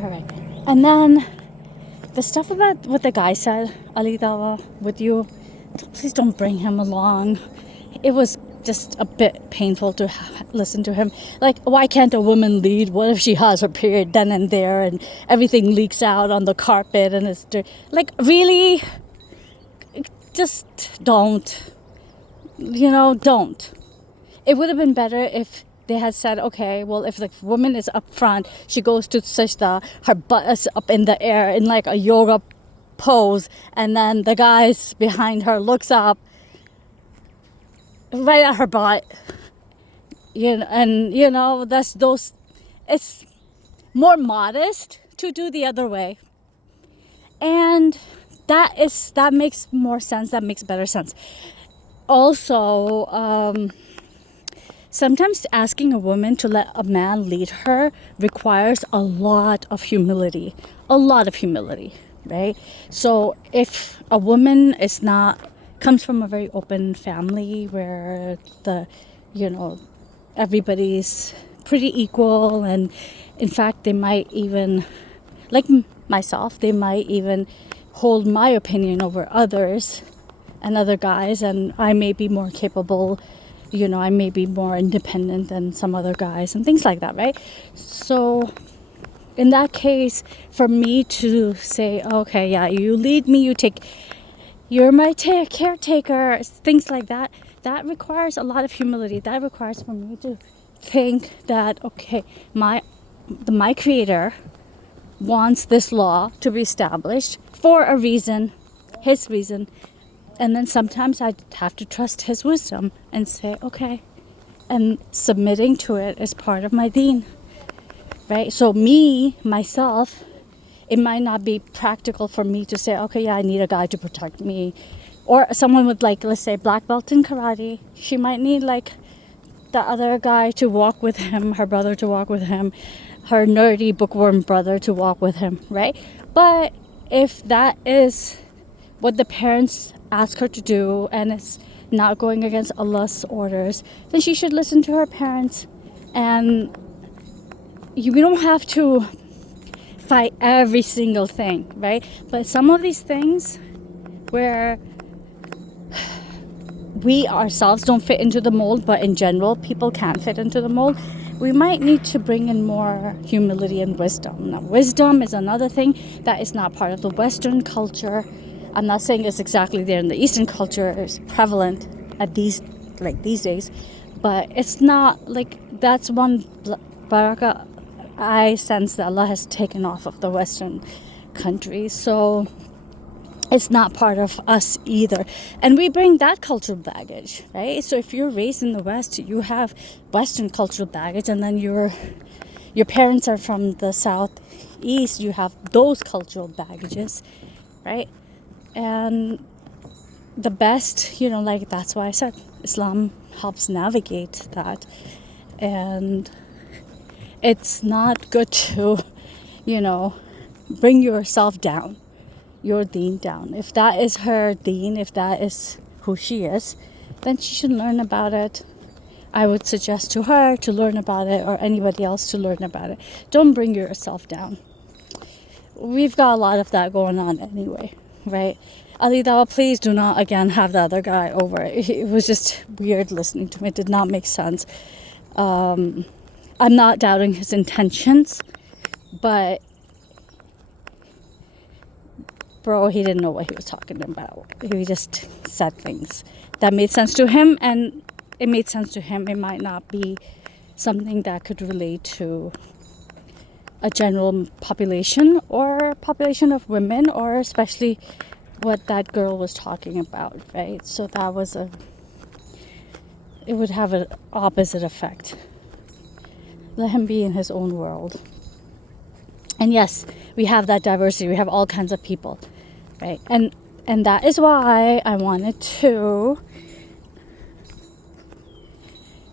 All right. And then the stuff about what the guy said, Ali Dawah, with you, please don't bring him along. It was just a bit painful to listen to him. Like, why can't a woman lead? What if she has her period then and there and everything leaks out on the carpet and it's dirty? Like, really? Just don't. Don't. It would have been better if they had said, okay, well, if the woman is up front, she goes to sajda, her butt is up in the air in like a yoga pose, and then the guys behind her looks up right at her butt. That's those. It's more modest to do the other way, and that makes more sense. That makes better sense. Also, sometimes asking a woman to let a man lead her requires a lot of humility, right? So if a woman comes from a very open family where everybody's pretty equal, and in fact, they might even, like myself, they might even hold my opinion over others and other guys, and I may be more capable, I may be more independent than some other guys and things like that, right? So in that case, for me to say, okay, yeah, you lead me, you're my caretaker, things like that, that requires a lot of humility. That requires for me to think that, okay, my creator wants this law to be established for a reason, his reason. And then sometimes I have to trust his wisdom and say, okay, and submitting to it is part of my deen, right? So myself, it might not be practical for me to say, okay, yeah, I need a guy to protect me. Or someone with, like, let's say, black belt in karate, she might need, like, the other guy to walk with him, her brother to walk with him, her nerdy bookworm brother to walk with him, right? But if that is what the parents ask her to do and it's not going against Allah's orders, then she should listen to her parents. And we don't have to fight every single thing, right? But some of these things where we ourselves don't fit into the mold, but in general people can't fit into the mold, we might need to bring in more humility and wisdom. Now, wisdom is another thing that is not part of the Western culture. I'm not saying it's exactly there in the Eastern culture, it's prevalent at these days, but it's not like that's one barakah I sense that Allah has taken off of the Western countries. So it's not part of us either. And we bring that cultural baggage, right? So if you're raised in the West, you have Western cultural baggage, and then your parents are from the Southeast, you have those cultural baggages, right? And the best, that's why I said Islam helps navigate that. And it's not good to, bring yourself down, your deen down. If that is her deen, if that is who she is, then she should learn about it. I would suggest to her to learn about it, or anybody else to learn about it. Don't bring yourself down. We've got a lot of that going on anyway, right? Ali Dawah, please do not again have the other guy over. It was just weird listening to him. It did not make sense. I'm not doubting his intentions, but bro, he didn't know what he was talking about. He just said things that made sense to him, and it made sense to him. It might not be something that could relate to a general population or population of women, or especially what that girl was talking about, right? So it would have an opposite effect. Let him be in his own world. And yes, we have that diversity. We have all kinds of people, right? And that is why I wanted to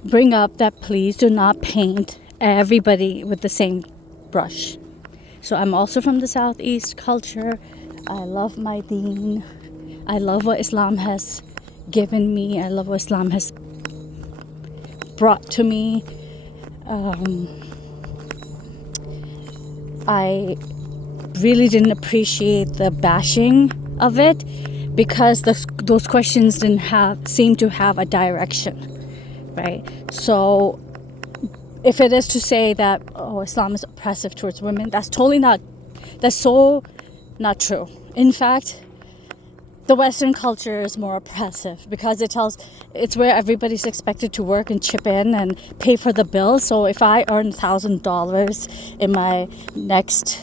bring up that please do not paint everybody with the same brush. So I'm also from the Southeast culture. I love my deen. I love what Islam has given me. I love what Islam has brought to me. I really didn't appreciate the bashing of it, because those questions didn't seem to have a direction, right? So if it is to say that, oh, Islam is oppressive towards women, that's so not true. In fact, the Western culture is more oppressive, because it's where everybody's expected to work and chip in and pay for the bill. So if I earn $1,000 in my next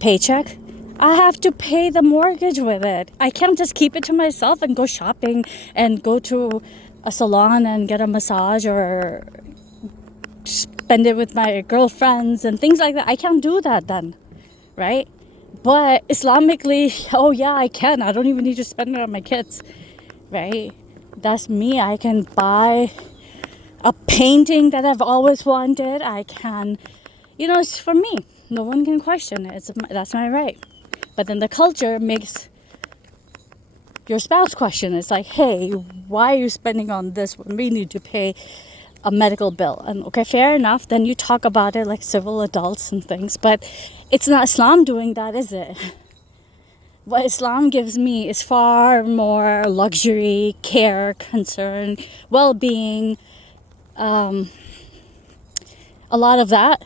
paycheck, I have to pay the mortgage with it. I can't just keep it to myself and go shopping and go to a salon and get a massage or spend it with my girlfriends and things like that. I can't do that then, right? But Islamically, oh yeah, I can. I don't even need to spend it on my kids, right? That's me. I can buy a painting that I've always wanted. I can, it's for me. No one can question it. That's my right. But then the culture makes your spouse question. It's like, hey, why are you spending on this when we need to pay a medical bill? And okay, fair enough. Then you talk about it like civil adults and things. But it's not Islam doing that, is it? What Islam gives me is far more luxury, care, concern, well-being, a lot of that.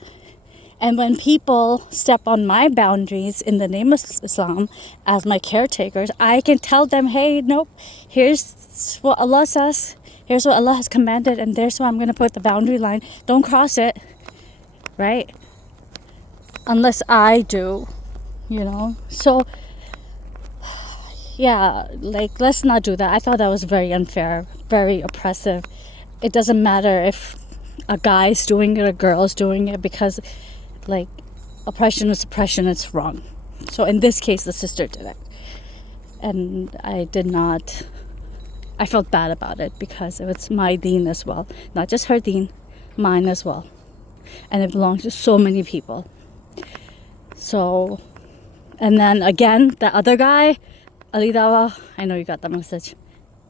And when people step on my boundaries in the name of Islam as my caretakers, I can tell them, hey, nope, here's what Allah says, here's what Allah has commanded, and there's where I'm going to put the boundary line. Don't cross it, right? Unless I do, So, yeah, let's not do that. I thought that was very unfair, very oppressive. It doesn't matter if a guy's doing it or a girl's doing it, because oppression is oppression, it's wrong. So in this case, the sister did it. And I felt bad about it, because it was my deen as well. Not just her deen, mine as well. And it belongs to so many people. So, and then again, the other guy, Ali Dawah, I know you got the message.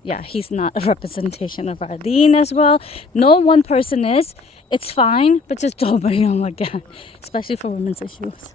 Yeah, he's not a representation of our deen as well. No one person is. It's fine, but just don't bring him again, especially for women's issues.